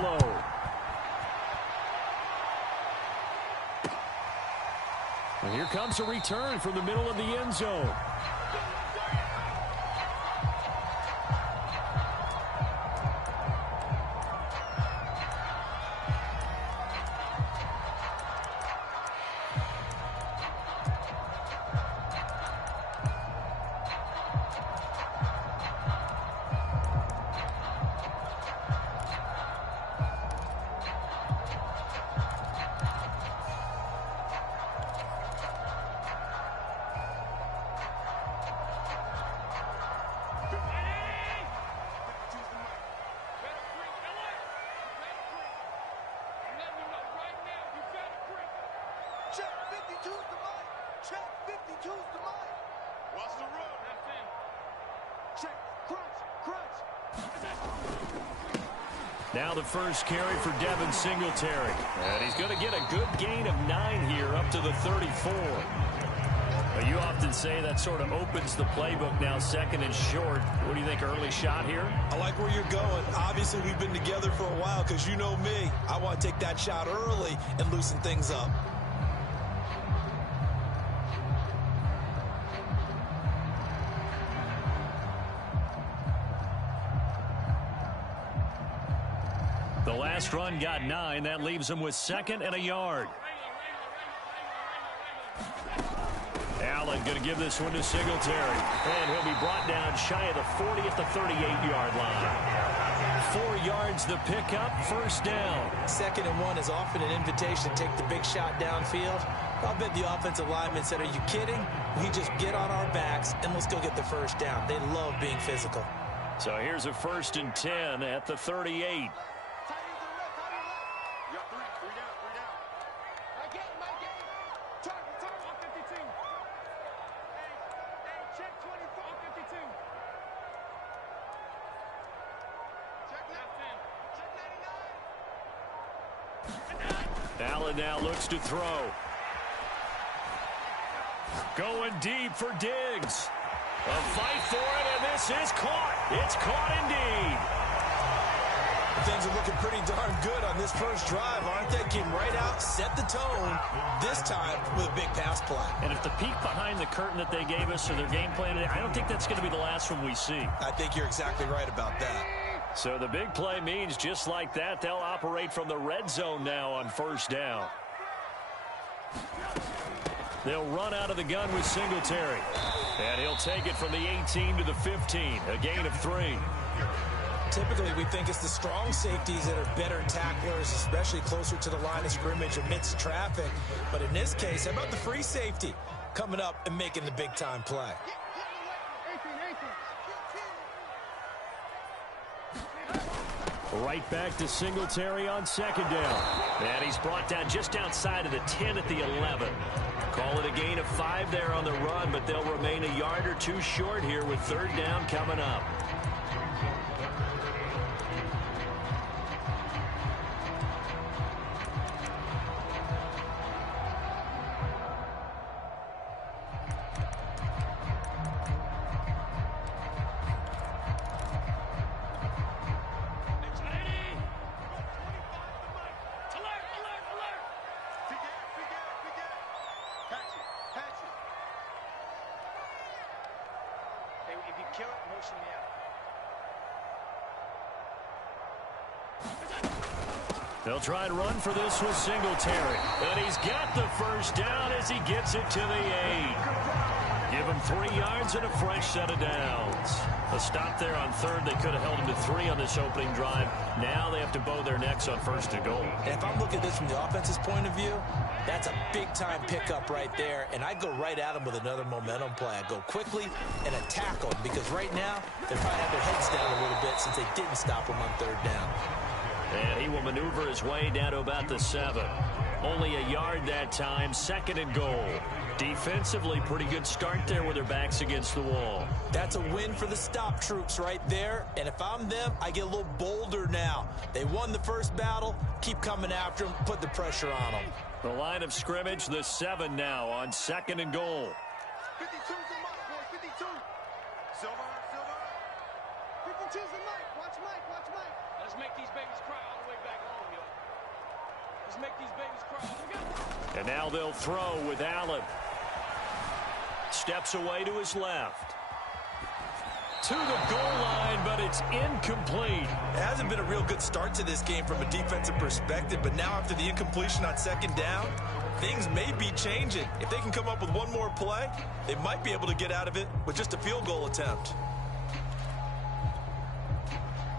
Buffalo. And here comes a return from the middle of the end zone. Now the first carry for Devin Singletary. And he's going to get a good gain of 9 here up to the 34. But you often say that sort of opens the playbook now, second and short. What do you think, early shot here? I like where you're going. Obviously, we've been together for a while because you know me. I want to take that shot early and loosen things up. The last run got 9. That leaves him with 2nd and a yard. Allen going to give this one to Singletary. And he'll be brought down shy of the 40 at the 38-yard line. 4 yards the pickup, first down. 2nd and 1 is often an invitation to take the big shot downfield. I'll bet the offensive lineman said, are you kidding? We just get on our backs and let's go get the first down. They love being physical. So here's a 1st and 10 at the 38. Allen now looks to throw. Going deep for Diggs. A fight for it, and this is caught. It's caught indeed. Things are looking pretty darn good on this first drive, aren't they? Came right out, set the tone, this time with a big pass play. And if the peek behind the curtain that they gave us or their game plan today, I don't think that's going to be the last one we see. I think you're exactly right about that. So the big play means just like that, they'll operate from the red zone now on first down. They'll run out of the gun with Singletary. And he'll take it from the 18 to the 15, a gain of 3. Typically, we think it's the strong safeties that are better tacklers, especially closer to the line of scrimmage amidst traffic. But in this case, how about the free safety coming up and making the big-time play? Right back to Singletary on 2nd down. And he's brought down just outside of the 10 at the 11. Call it a gain of 5 there on the run, but they'll remain a yard or 2 short here with 3rd down coming up. They'll try and run for this with Singletary. And he's got the first down as he gets it to the 8. Give him 3 yards and a fresh set of downs. A stop there on 3rd. They could have held him to 3 on this opening drive. Now they have to bow their necks on 1st and goal. And if I'm looking at this from the offense's point of view, that's a big-time pickup right there. And I'd go right at him with another momentum play. I'd go quickly and attack them because right now they probably have their heads down a little bit since they didn't stop him on 3rd down. And he will maneuver his way down to about the 7. Only a yard that time, 2nd and goal. Defensively, pretty good start there with their backs against the wall. That's a win for the stop troops right there. And if I'm them, I get a little bolder now. They won the first battle. Keep coming after them. Put the pressure on them. The line of scrimmage, the 7 now on 2nd and goal. 52's the mark, boys. 52. Silver. 52. Let's make these babies cry all the way back home, yo. Let's make these babies cry. And now they'll throw with Allen. Steps away to his left. To the goal line, but it's incomplete. It hasn't been a real good start to this game from a defensive perspective, but now after the incompletion on second down, things may be changing. If they can come up with one more play, they might be able to get out of it with just a field goal attempt.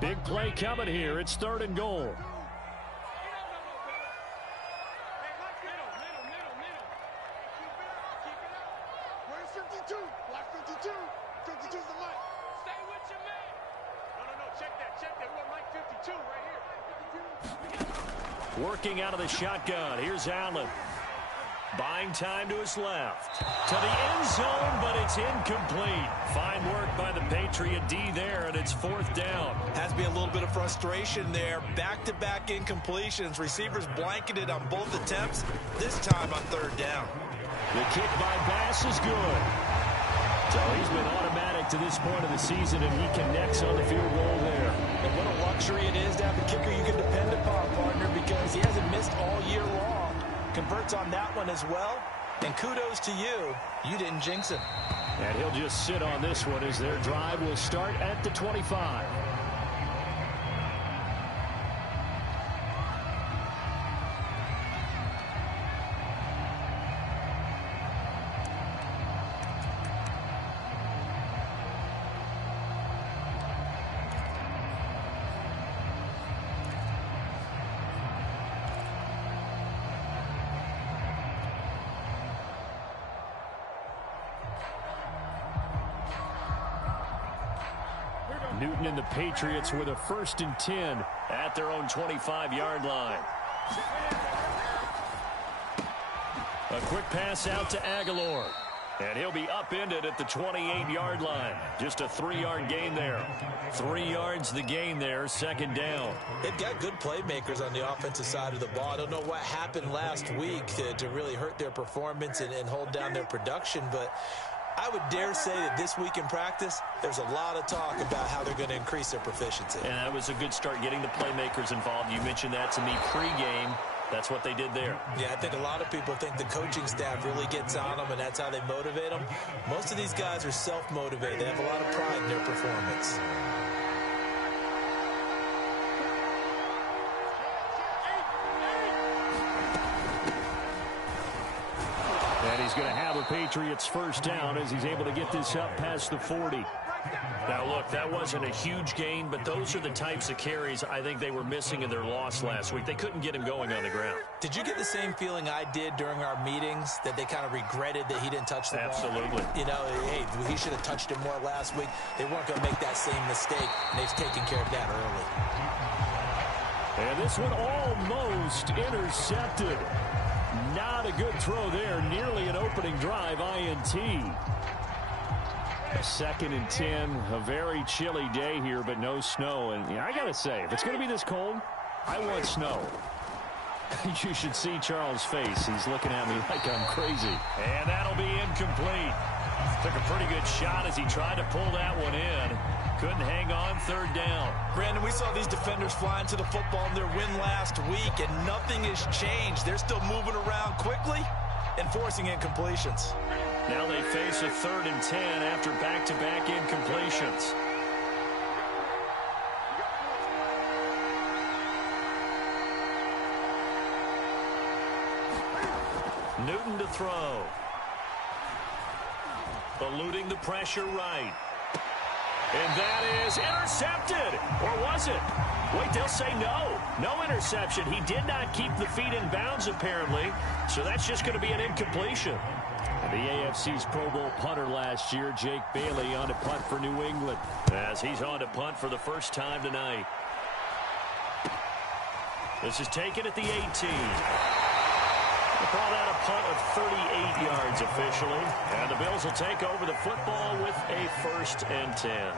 Big play coming here. It's 3rd and goal. Working out of the shotgun. Here's Allen. Buying time to his left. To the end zone, but it's incomplete. Fine work by the Patriot D there, and it's 4th down. Has to be a little bit of frustration there. Back-to-back incompletions. Receivers blanketed on both attempts, this time on 3rd down. The kick by Bass is good. So he's been automatic to this point of the season, and he connects on the field goal there. And what a luxury it is to have a kicker you can depend upon, partner, because he hasn't missed all year long. Converts on that one as well. And kudos to you. You didn't jinx him. And he'll just sit on this one as their drive will start at the 25. Newton and the Patriots with a 1st and 10 at their own 25-yard line. A quick pass out to Aguilar. And he'll be upended at the 28-yard line. Just a 3-yard gain there. 3 yards the gain there, 2nd down. They've got good playmakers on the offensive side of the ball. I don't know what happened last week to really hurt their performance and hold down their production, but I would dare say that this week in practice, there's a lot of talk about how they're going to increase their proficiency. And that was a good start getting the playmakers involved. You mentioned that to me pregame. That's what they did there. Yeah, I think a lot of people think the coaching staff really gets on them, and that's how they motivate them. Most of these guys are self-motivated. They have a lot of pride in their performance. And he's going to have a Patriots 1st down as he's able to get this up past the 40. Now, look, that wasn't a huge gain, but those are the types of carries I think they were missing in their loss last week. They couldn't get him going on the ground. Did you get the same feeling I did during our meetings, that they kind of regretted that he didn't touch the ball? Absolutely. You know, hey, he should have touched it more last week. They weren't going to make that same mistake, and they've taken care of that early. And this one almost intercepted. Not a good throw there. Nearly an opening drive INT. A 2nd and 10. A very chilly day here, but no snow. And I got to say, if it's going to be this cold, I want snow. You should see Charles' face. He's looking at me like I'm crazy. And that'll be incomplete. Took a pretty good shot as he tried to pull that one in. Couldn't hang on, 3rd down. Brandon, we saw these defenders flying to the football in their win last week, and nothing has changed. They're still moving around quickly and forcing incompletions. Now they face a 3rd and 10 after back-to-back incompletions. Newton to throw. Eluding the pressure right. And that is intercepted. Or was it? Wait, they'll say no. No interception. He did not keep the feet in bounds, apparently. So that's just going to be an incompletion. The AFC's Pro Bowl punter last year, Jake Bailey, on to punt for New England. As he's on to punt for the first time tonight. This is taken at the 18. They call that a punt of 38 yards officially. And the Bills will take over the football with a 1st and 10.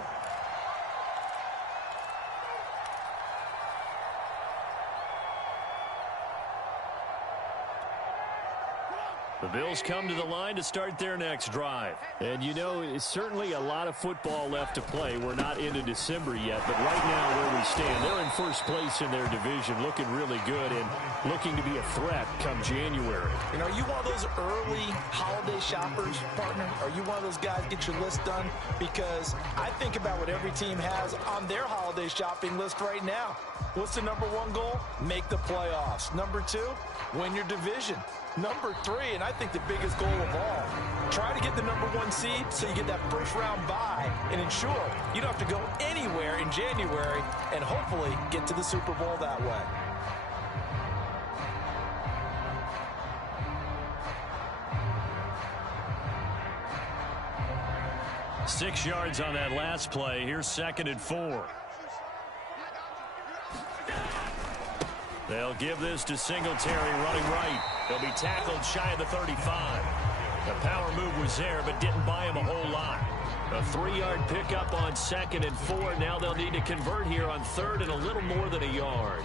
The Bills come to the line to start their next drive. And, you know, it's certainly a lot of football left to play. We're not into December yet, but right now where we stand, they're in first place in their division, looking really good and looking to be a threat come January. You know, are you one of those early holiday shoppers, partner? Are you one of those guys get your list done? Because I think about what every team has on their holiday shopping list right now. What's the number one goal? Make the playoffs. Number two, win your division. Number three, and I think the biggest goal of all, try to get the number one seed so you get that first round bye and ensure you don't have to go anywhere in January and hopefully get to the Super Bowl that way. Six yards on that last play. Here's 2nd and 4. They'll give this to Singletary running right. He'll be tackled shy of the 35. The power move was there, but didn't buy him a whole lot. A 3-yard pickup on 2nd and 4. Now they'll need to convert here on 3rd and a little more than a yard.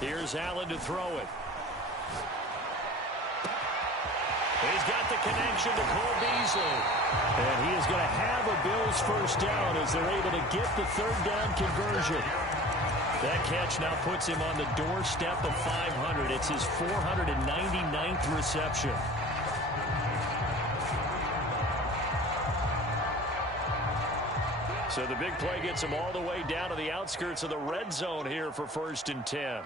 Here's Allen to throw it. He's got the connection to Cole Beasley. And he is going to have a Bills first down as they're able to get the 3rd down conversion. That catch now puts him on the doorstep of 500. It's his 499th reception. So the big play gets him all the way down to the outskirts of the red zone here for 1st and 10.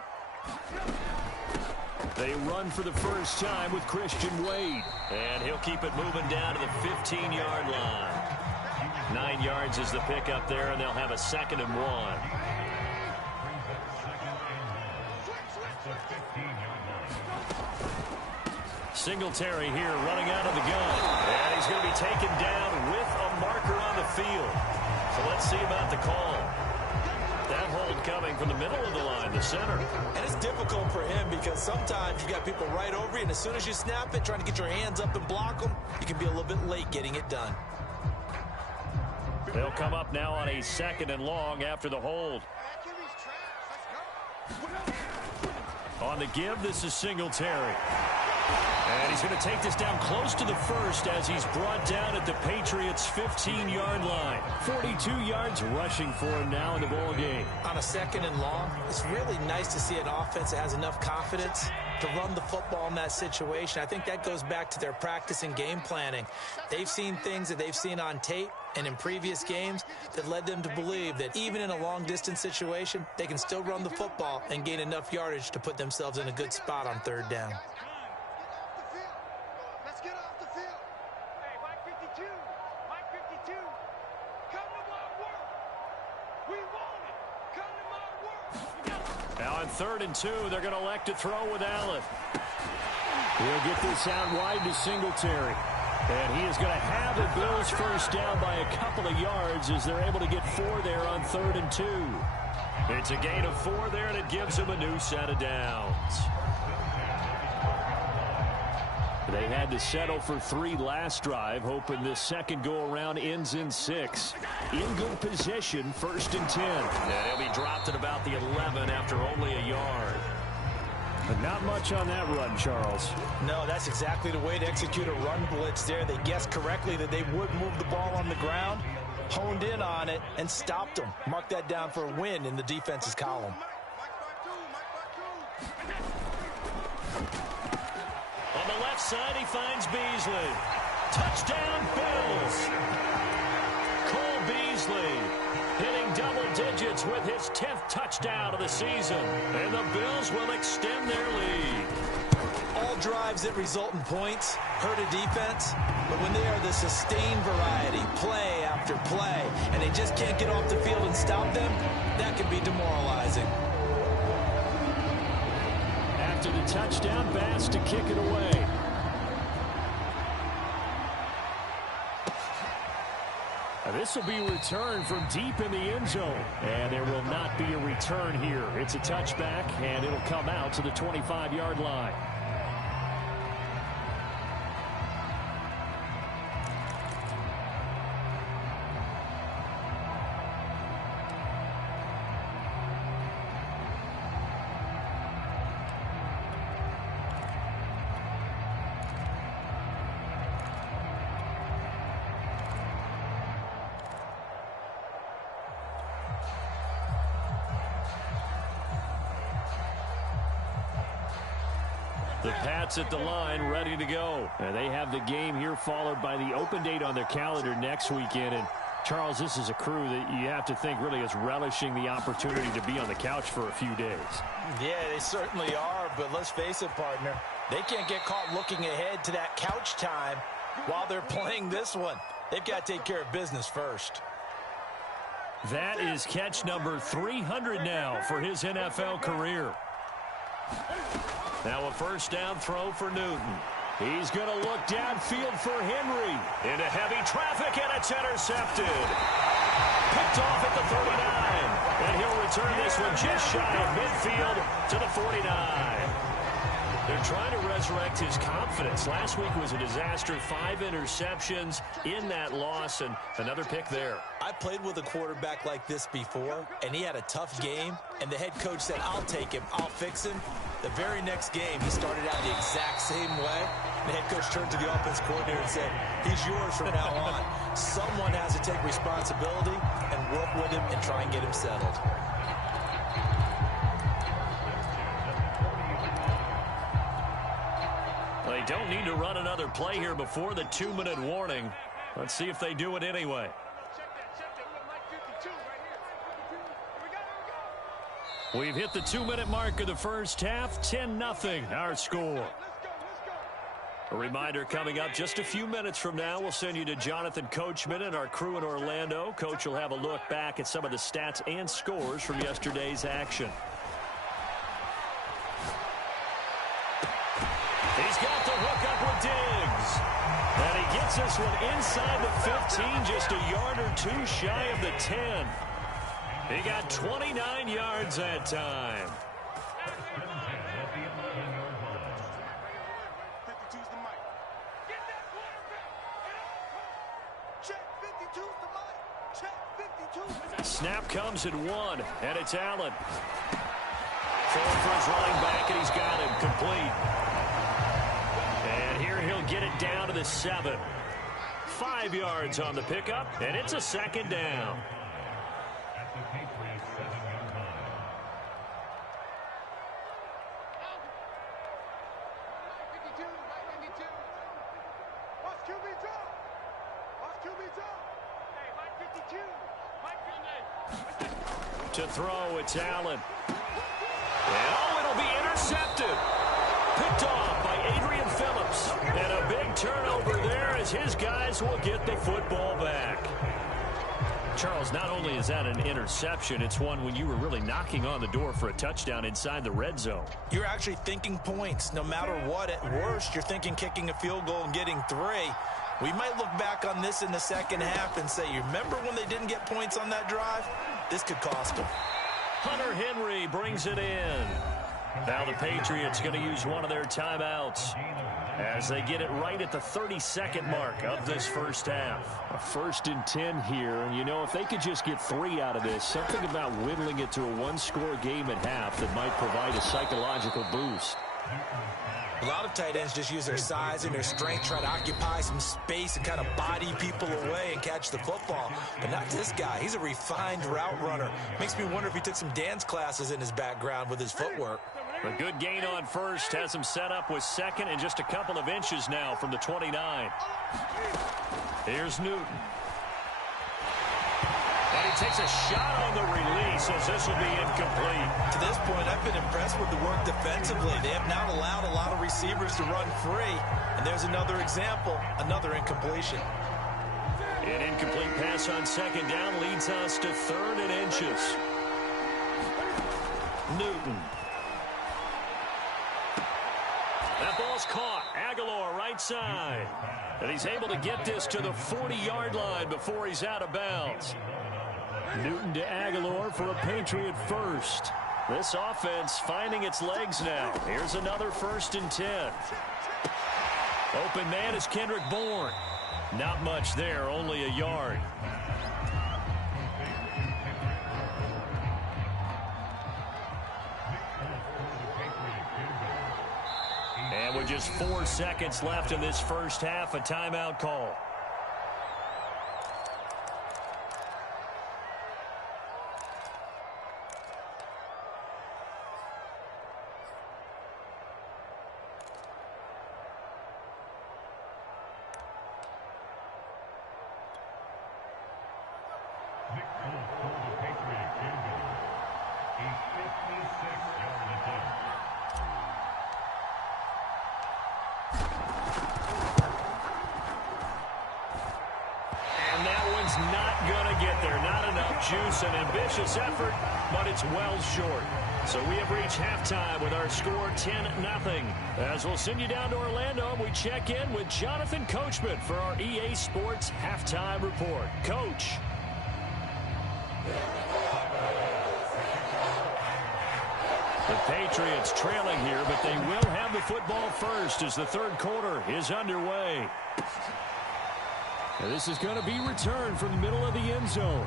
They run for the first time with Christian Wade. And he'll keep it moving down to the 15-yard line. 9 yards is the pickup there, and they'll have a 2nd and 1. Singletary here running out of the gun. And he's going to be taken down with a marker on the field. So let's see about the call. That hold coming from the middle of the line, the center. And it's difficult for him because sometimes you've got people right over you, and as soon as you snap it, trying to get your hands up and block them, you can be a little bit late getting it done. They'll come up now on a 2nd and long after the hold. On the give, this is Singletary. And he's going to take this down close to the 1st as he's brought down at the Patriots' 15-yard line. 42 yards rushing for him now in the ball game. On a 2nd and long, it's really nice to see an offense that has enough confidence to run the football in that situation. I think that goes back to their practice and game planning. They've seen things that they've seen on tape and in previous games that led them to believe that even in a long-distance situation, they can still run the football and gain enough yardage to put themselves in a good spot on 3rd down. Now on 3rd and 2, they're going to elect to throw with Allen. He'll get this out wide to Singletary. And he is going to have the Bills first down by a couple of yards as they're able to get 4 there on 3rd and 2. It's a gain of 4 there, and it gives them a new set of downs. They had to settle for 3 last drive, hoping this second go-around ends in 6. In good position, 1st and 10. And he'll be dropped at about the 11 after only a yard. But not much on that run, Charles. No, that's exactly the way to execute a run blitz there. They guessed correctly that they would move the ball on the ground, honed in on it, and stopped them. Mark that down for a win in the defense's column. On the left side, he finds Beasley. Touchdown, Bills. Cole Beasley hitting double digits with his 10th touchdown of the season. And the Bills will extend their lead. all drives that result in points hurt a defense, but when they are the sustained variety, play after play, and they just can't get off the field and stop them, that can be demoralizing. After the touchdown, Bass to kick it away. This will be returned from deep in the end zone. And there will not be a return here. It's a touchback, and it'll come out to the 25-yard line. The Pats at the line, ready to go. And they have the game here followed by the open date on their calendar next weekend. And, Charles, this is a crew that you have to think really is relishing the opportunity to be on the couch for a few days. Yeah, they certainly are, but let's face it, partner. They can't get caught looking ahead to that couch time while they're playing this one. They've got to take care of business first. That is catch number 300 now for his NFL career. Now a first down throw for Newton. He's going to look downfield for Henry. Into heavy traffic, and it's intercepted. Picked off at the 39. And he'll return this one just shy of midfield to the 49. They're trying to resurrect his confidence. Last week was a disaster. 5 interceptions in that loss, and another pick there. I played with a quarterback like this before, and he had a tough game, and the head coach said, I'll take him, I'll fix him. The very next game, he started out the exact same way. The head coach turned to the offense coordinator and said, he's yours from now on. Someone has to take responsibility and work with him and try and get him settled. They don't need to run another play here before the 2-minute warning. Let's see if they do it anyway. We've hit the 2-minute mark of the first half. 10-0 our score. A reminder coming up just a few minutes from now. We'll send you to Jonathan Coachman and our crew in Orlando. Coach will have a look back at some of the stats and scores from yesterday's action. He's got the hook up with Diggs. And he gets this one inside the 15, just a yard or two shy of the 10. He got 29 yards that time. Snap comes at 1, and it's Allen. Throwing for his running back, and he's got him complete. And here he'll get it down to the 7. 5 yards on the pickup, and it's a second down. To throw, it's Allen. And it'll be intercepted. Picked off by Adrian Phillips. And a big turnover there as his guys will get the football back. Charles, not only is that an interception, it's one when you were really knocking on the door for a touchdown inside the red zone. You're actually thinking points. No matter what, at worst, you're thinking kicking a field goal and getting 3. We might look back on this in the second half and say, you remember when they didn't get points on that drive? This could cost them. Hunter Henry brings it in. Now the Patriots going to use one of their timeouts as they get it right at the 32nd mark of this first half. A 1st and 10 here, and you know, if they could just get 3 out of this, something about whittling it to a 1-score game at half that might provide a psychological boost. A lot of tight ends just use their size and their strength, try to occupy some space and kind of body people away and catch the football. But not this guy. He's a refined route runner. Makes me wonder if he took some dance classes in his background with his footwork. A good gain on first has him set up with second and just a couple of inches now from the 29. Here's Newton. And he takes a shot on the release as this will be incomplete. To this point, I've been impressed with the work defensively. They have not allowed a lot of receivers to run free. And there's another example, another incompletion. An incomplete pass on second down leads us to 3rd and inches. Newton. That ball's caught. Aguilar right side. And he's able to get this to the 40-yard line before he's out of bounds. Newton to Aguilar for a Patriot first. This offense finding its legs now. Here's another 1st and 10. Open man is Kendrick Bourne. Not much there, only a yard. And with just 4 seconds left in this first half, a timeout call. Not going to get there. Not enough juice. An ambitious effort, but it's well short. So we have reached halftime with our score 10-0. As we'll send you down to Orlando, we check in with Jonathan Coachman for our EA Sports Halftime Report. Coach. The Patriots trailing here, but they will have the football first as the 3rd quarter is underway. And this is going to be returned from the middle of the end zone.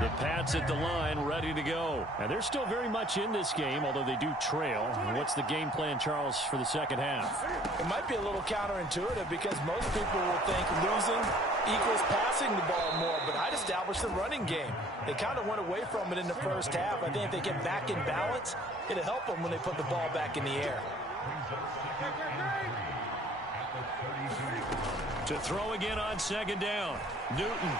The Pats at the line, ready to go. And they're still very much in this game, although they do trail. What's the game plan, Charles, for the second half? It might be a little counterintuitive because most people will think losing equals passing the ball more, but I'd establish the running game. They kind of went away from it in the first half. I think if they get back in balance, it'll help them when they put the ball back in the air. To throw again on second down, Newton.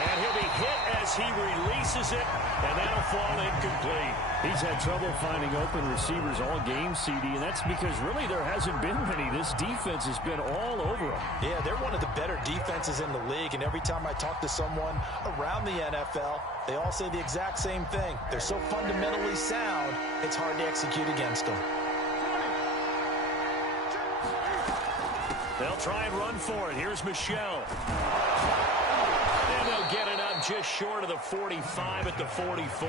And he'll be hit as he releases it, and that'll fall incomplete. He's had trouble finding open receivers all game, CD, and that's because really there hasn't been many. This defense has been all over them. Yeah, they're one of the better defenses in the league, and every time I talk to someone around the NFL, they all say the exact same thing. They're so fundamentally sound, it's hard to execute against them. They'll try and run for it. Here's Michelle. And they'll get it up just short of the 45 at the 44.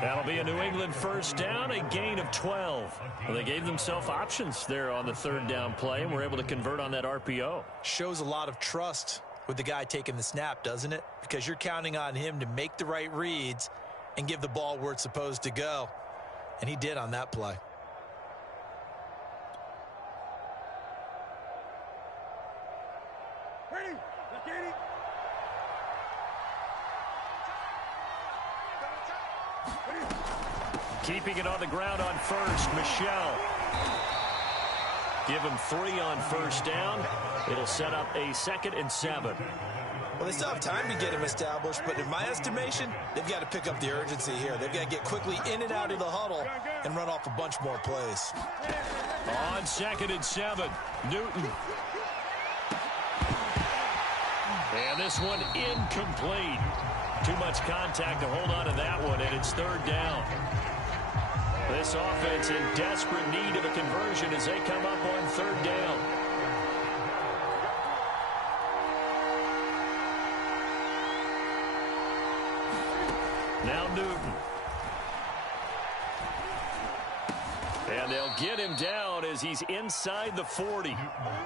That'll be a New England first down, a gain of 12. Well, they gave themselves options there on the 3rd down play, and were able to convert on that RPO. Shows a lot of trust with the guy taking the snap, doesn't it? Because you're counting on him to make the right reads and give the ball where it's supposed to go. And he did on that play. Keeping it on the ground on first, Michelle. Give him 3 on first down. It'll set up a 2nd and 7. Well, they still have time to get him established, but in my estimation, they've got to pick up the urgency here. They've got to get quickly in and out of the huddle and run off a bunch more plays. On 2nd and 7, Newton. And this one incomplete. Too much contact to hold on to that one, and it's 3rd down. This offense in desperate need of a conversion as they come up on 3rd down. Now Newton. And they'll get him down as he's inside the 40.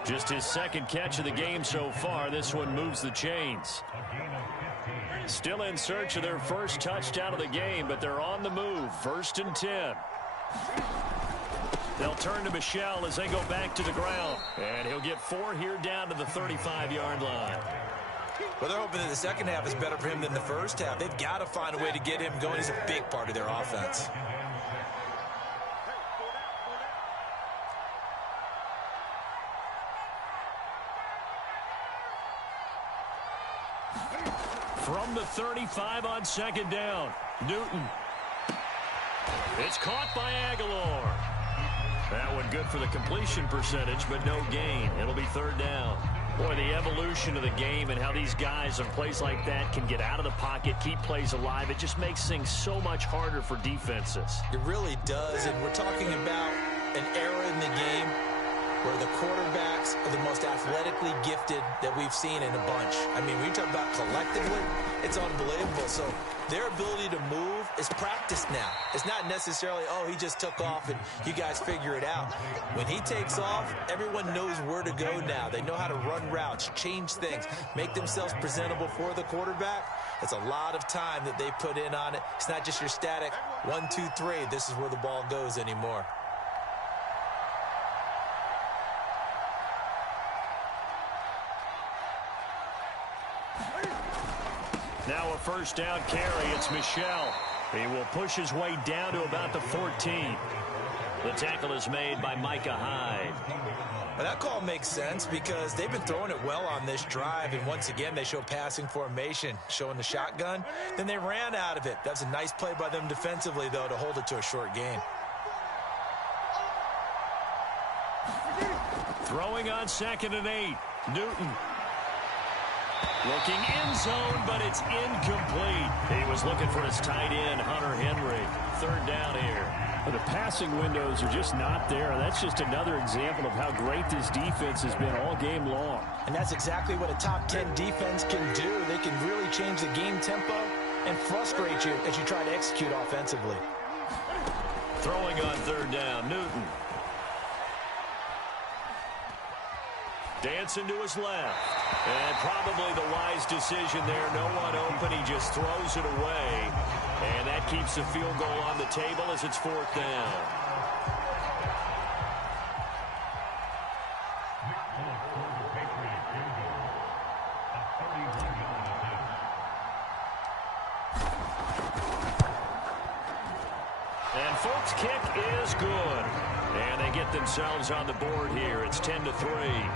Just his 2nd catch of the game so far. This one moves the chains. Still in search of their first touchdown of the game, but they're on the move. 1st and 10. They'll turn to Michelle as they go back to the ground. And he'll get 4 here down to the 35-yard line. Well, they're hoping that the second half is better for him than the first half. They've got to find a way to get him going. He's a big part of their offense. From the 35 on second down, Newton. It's caught by Aguilar. That one good for the completion percentage, but no gain. It'll be third down. Boy, the evolution of the game and how these guys on plays like that can get out of the pocket, keep plays alive, it just makes things so much harder for defenses. It really does, and we're talking about an era in the game where the quarterbacks are the most athletically gifted that we've seen in a bunch. I mean, when you talk about collectively, it's unbelievable. So their ability to move is practiced now. It's not necessarily, oh, he just took off and you guys figure it out. When he takes off, everyone knows where to go now. They know how to run routes, change things, make themselves presentable for the quarterback. It's a lot of time that they put in on it. It's not just your static 1, 2, 3. This is where the ball goes anymore. Now a first down carry. It's Michel. He will push his way down to about the 14. The tackle is made by Micah Hyde. Well, that call makes sense because they've been throwing it well on this drive, and once again they show passing formation, showing the shotgun. Then they ran out of it. That's a nice play by them defensively, though, to hold it to a short gain. Throwing on 2nd and 8. Newton. Looking end zone, but it's incomplete. He was looking for his tight end, Hunter Henry. Third down here. Well, the passing windows are just not there. That's just another example of how great this defense has been all game long. And that's exactly what a top 10 defense can do. They can really change the game tempo and frustrate you as you try to execute offensively. Throwing on third down, Newton. Dancing to his left. And probably the wise decision there. No one open. He just throws it away. And that keeps the field goal on the table as it's fourth down. And Folks' kick is good. And they get themselves on the board here. It's 10-3.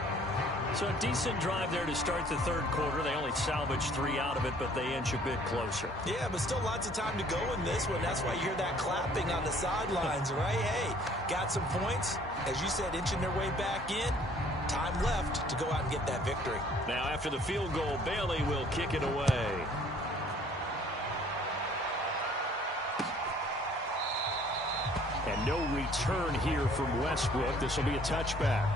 So a decent drive there to start the third quarter. They only salvaged 3 out of it, but they inch a bit closer. Yeah, but still lots of time to go in this one. That's why you hear that clapping on the sidelines, right? Hey, got some points. As you said, inching their way back in. Time left to go out and get that victory. Now, after the field goal, Bailey will kick it away. And no return here from Westbrook. This will be a touchback.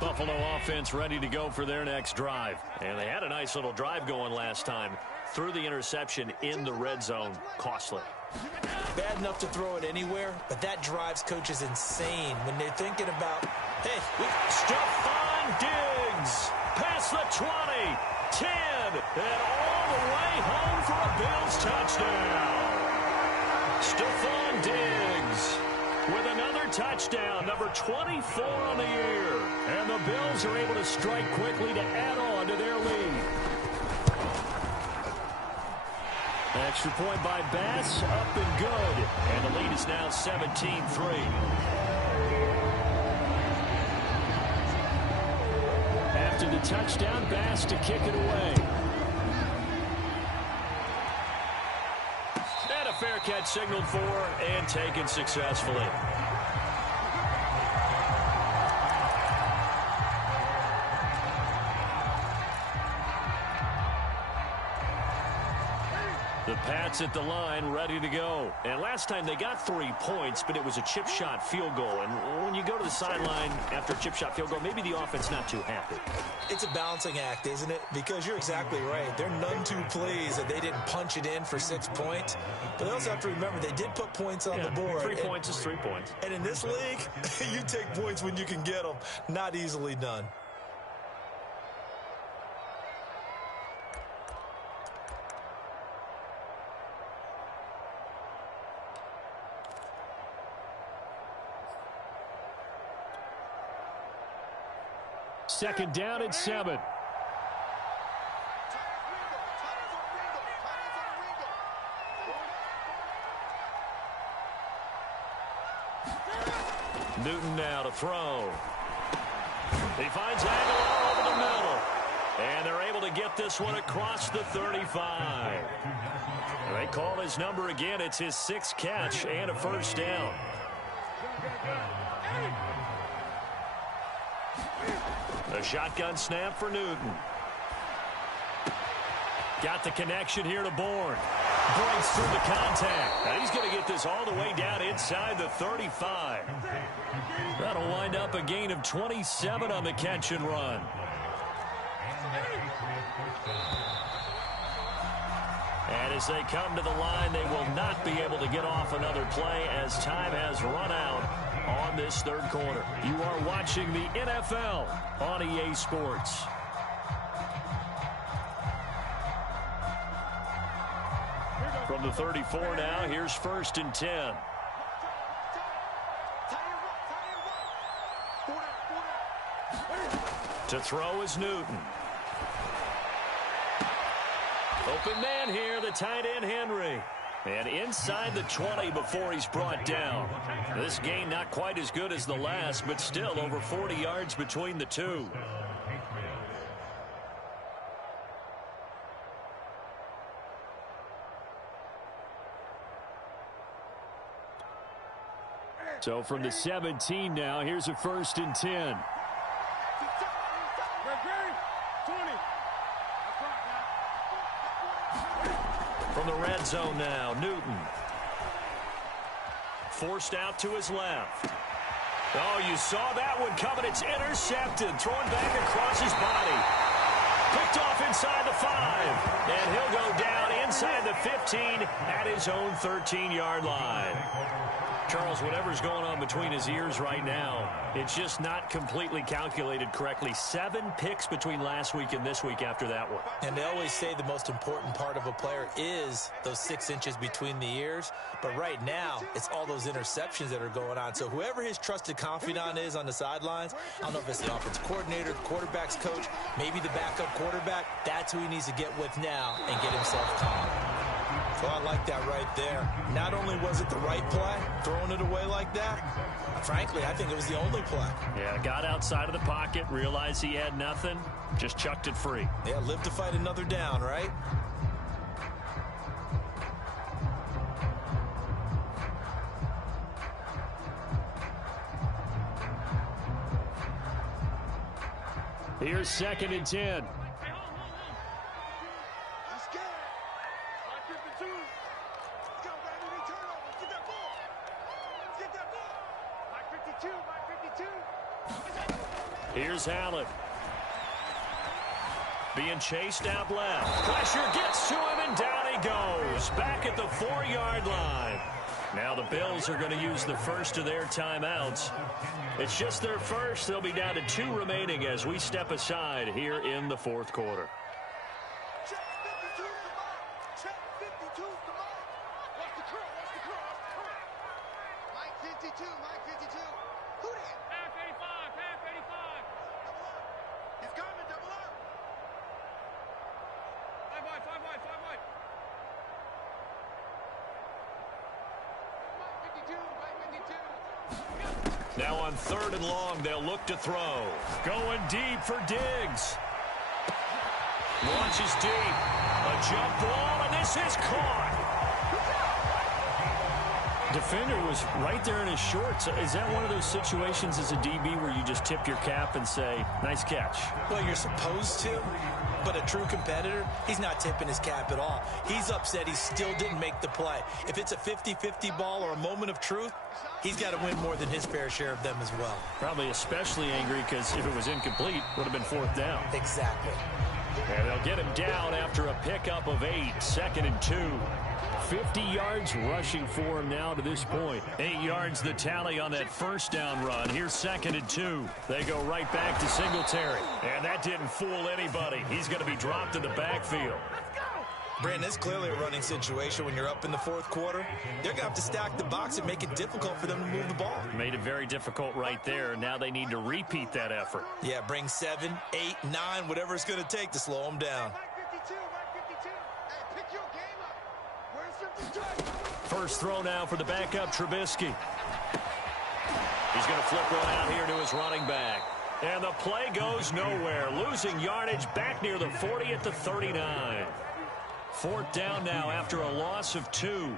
Buffalo offense ready to go for their next drive. And they had a nice little drive going last time. Threw the interception in the red zone. Costly. Bad enough to throw it anywhere, but that drives coaches insane when they're thinking about, hey, Stephon Diggs past the 20, 10, and all the way home for a Bills touchdown. Stephon Diggs with another touchdown, number 24 on the year. And the Bills are able to strike quickly to add on to their lead. Extra point by Bass, up and good. And the lead is now 17-3. After the touchdown, Bass to kick it away. And a fair catch signaled for and taken successfully. The Pats at the line, ready to go. And last time they got 3 points, but it was a chip shot field goal. And when you go to the sideline after a chip shot field goal, maybe the offense not too happy. It's a balancing act, isn't it? Because you're exactly right. They're none too pleased that they didn't punch it in for 6 points. But they also have to remember they did put points on the board. 3 points is 3 points. And in this league, you take points when you can get them. Not easily done. Second down and 7. Newton now to throw. He finds Aguilar over the middle. And they're able to get this one across the 35. They call his number again. It's his 6th catch and a first down. A shotgun snap for Newton. Got the connection here to Bourne. Breaks through the contact. Now he's going to get this all the way down inside the 35. That'll wind up a gain of 27 on the catch and run. And as they come to the line, they will not be able to get off another play as time has run out on this third quarter. You are watching the NFL on EA Sports. From the 34 now, here's 1st and 10. To throw is Newton. Open man here, the tight end Henry. And inside the 20 before he's brought down. This game not quite as good as the last, but still over 40 yards between the two. So from the 17 now, here's a 1st and 10. From the red zone now, Newton. Forced out to his left. Oh, you saw that one coming. It's intercepted. Thrown back across his body. Picked off inside the 5. And he'll go down inside the 15 at his own 13-yard line. Charles, whatever's going on between his ears right now, it's just not completely calculated correctly. 7 picks between last week and this week after that one. And they always say the most important part of a player is those 6 inches between the ears. But right now, it's all those interceptions that are going on. So whoever his trusted confidant is on the sidelines, I don't know if it's the offensive coordinator, the quarterback's coach, maybe the backup quarterback, that's who he needs to get with now and get himself calm. So I like that right there. Not only was it the right play, throwing it away like that, frankly, I think it was the only play. Yeah, got outside of the pocket, realized he had nothing, just chucked it free. Yeah, live to fight another down, right? Here's 2nd and 10. Here's Allen. Being chased out left. Pressure gets to him, and down he goes. Back at the 4-yard line. Now the Bills are going to use the first of their timeouts. It's just their first. They'll be down to 2 remaining as we step aside here in the 4th quarter. Check 52, come on. Check 52, come on. What's the curl? What's the curl? Mike 52, Mike 52. Who did? Half 85, half 85. Double up. He's coming, double up. 5 wide, 5 wide, 5 wide. Mike 52, Mike 52. Now on 3rd and long, they'll look to throw. Going deep for Diggs. Launches deep. A jump ball, and this is caught. Defender was right there in his shorts. Is that one of those situations as a DB where you just tip your cap and say, nice catch? Well, you're supposed to, but a true competitor, he's not tipping his cap at all. He's upset he still didn't make the play. If it's a 50-50 ball or a moment of truth, he's got to win more than his fair share of them as well. Probably especially angry because if it was incomplete, it would have been 4th down. Exactly. And they'll get him down after a pickup of 8. 2nd and 2. 50 yards rushing for him now to this point. 8 yards the tally on that first down run. Here's 2nd and 2. They go right back to Singletary. And that didn't fool anybody. He's going to be dropped in the backfield. Brandon, it's clearly a running situation when you're up in the 4th quarter. They're going to have to stack the box and make it difficult for them to move the ball. made it very difficult right there. Now they need to repeat that effort. Yeah, bring 7, 8, 9, whatever it's going to take to slow them down. First throw now for the backup, Trubisky. He's going to flip one out here to his running back. And the play goes nowhere. Losing yardage back near the 40 at the 39. Fourth down now after a loss of 2.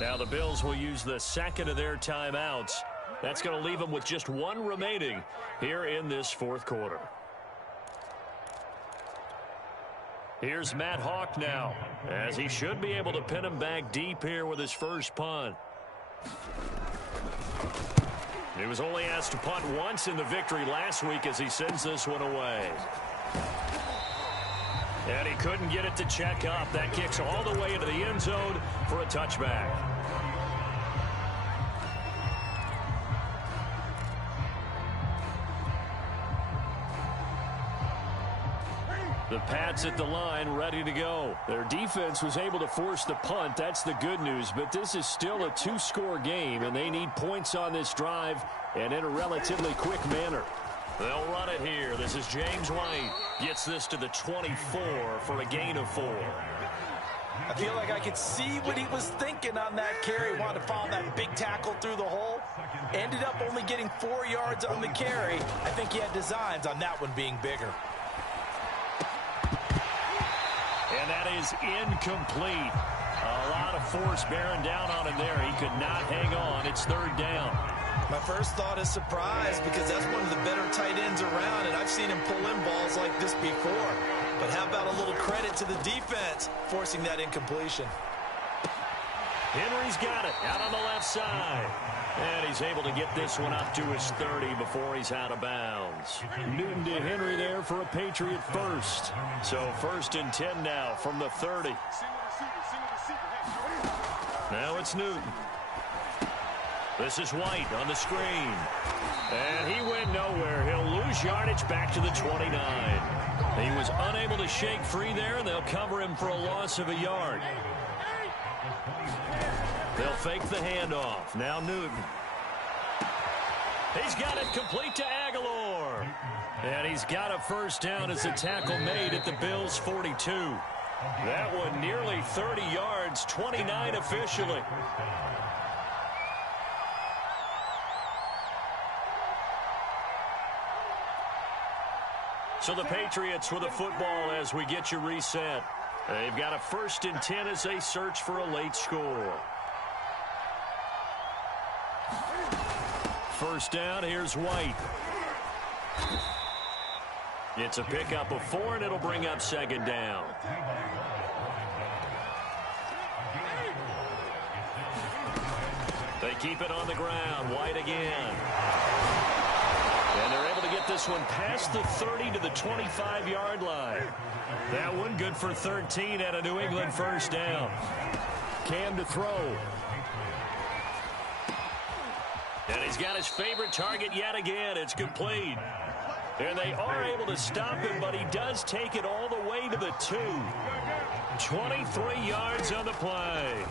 Now the Bills will use the second of their timeouts. That's going to leave them with just 1 remaining here in this fourth quarter. Here's Matt Hawk now, as he should be able to pin him back deep here with his first punt. He was only asked to punt once in the victory last week as he sends this one away. And he couldn't get it to check up. That kicks all the way into the end zone for a touchback. The Pats at the line, ready to go. Their defense was able to force the punt. That's the good news. But this is still a 2-score game, and they need points on this drive and in a relatively quick manner. They'll run it here. This is James White. Gets this to the 24 for a gain of 4. I feel like I could see what he was thinking on that carry. Wanted to follow that big tackle through the hole. Ended up only getting 4 yards on the carry. I think he had designs on that one being bigger. And that is incomplete. A lot of force bearing down on him there. He could not hang on. It's third down. My first thought is surprise because that's one of the better tight ends around, and I've seen him pull in balls like this before. But how about a little credit to the defense forcing that incompletion? Henry's got it out on the left side. And he's able to get this one up to his 30 before he's out of bounds. Newton to Henry there for a Patriot first. So first and 10 now from the 30. Now it's Newton. This is White on the screen. And he went nowhere. He'll lose yardage back to the 29. He was unable to shake free there, and they'll cover him for a loss of a yard. They'll fake the handoff. Now Newton. He's got it complete to Aguilar. And he's got a first down as the tackle made at the Bills' 42. That one nearly 30 yards, 29 officially. So the Patriots with a football as we get you reset. They've got a first and 10 as they search for a late score. First down, here's White. It's a pickup of 4, and it'll bring up second down. They keep it on the ground. White again. And they're able to get this one past the 30 to the 25-yard line. That one good for 13 at a New England first down. Cam to throw. And he's got his favorite target yet again. It's complete. And they are able to stop him, but he does take it all the way to the 2. 23 yards on the play.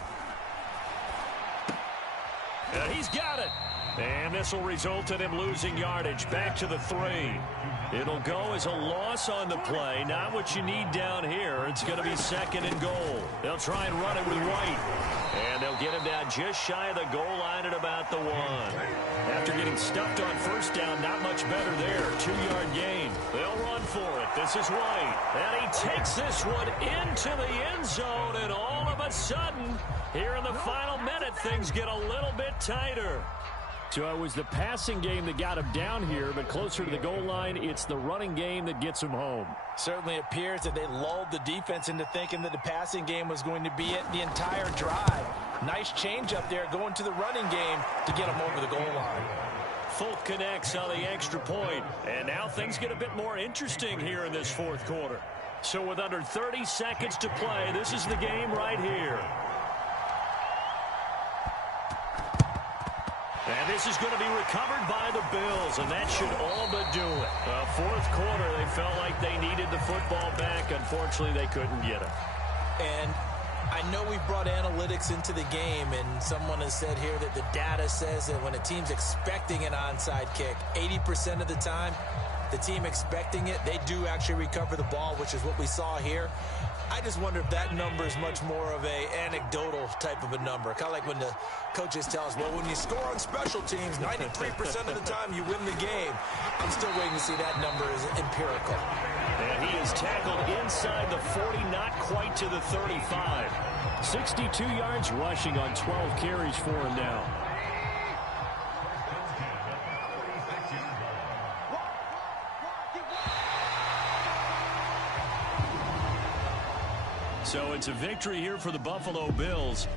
And he's got it. And this will result in him losing yardage back to the 3. It'll go as a loss on the play. Not what you need down here. It's going to be second and goal. They'll try and run it with White. And they'll get him down just shy of the goal line at about the 1. After getting stuffed on first down, not much better there. 2-yard gain. They'll run for it. This is White. And he takes this one into the end zone. And all of a sudden, here in the final minute, things get a little bit tighter. So it was the passing game that got him down here, but closer to the goal line, it's the running game that gets him home. Certainly appears that they lulled the defense into thinking that the passing game was going to be it the entire drive. Nice change up there going to the running game to get him over the goal line. Folk connects on the extra point, and now things get a bit more interesting here in this fourth quarter. So with under 30 seconds to play, this is the game right here. And this is going to be recovered by the Bills, and that should all but do it. Fourth quarter, they felt like they needed the football back. Unfortunately, they couldn't get it. And I know we've brought analytics into the game, and someone has said here that the data says that when a team's expecting an onside kick, 80% of the time, the team expecting it, they do actually recover the ball, which is what we saw here. I just wonder if that number is much more of a anecdotal type of a number. Kind of like when the coaches tell us, well, when you score on special teams, 93% of the time you win the game. I'm still waiting to see that number is empirical. And he is tackled inside the 40, not quite to the 35. 62 yards rushing on 12 carries for him now. So it's a victory here for the Buffalo Bills.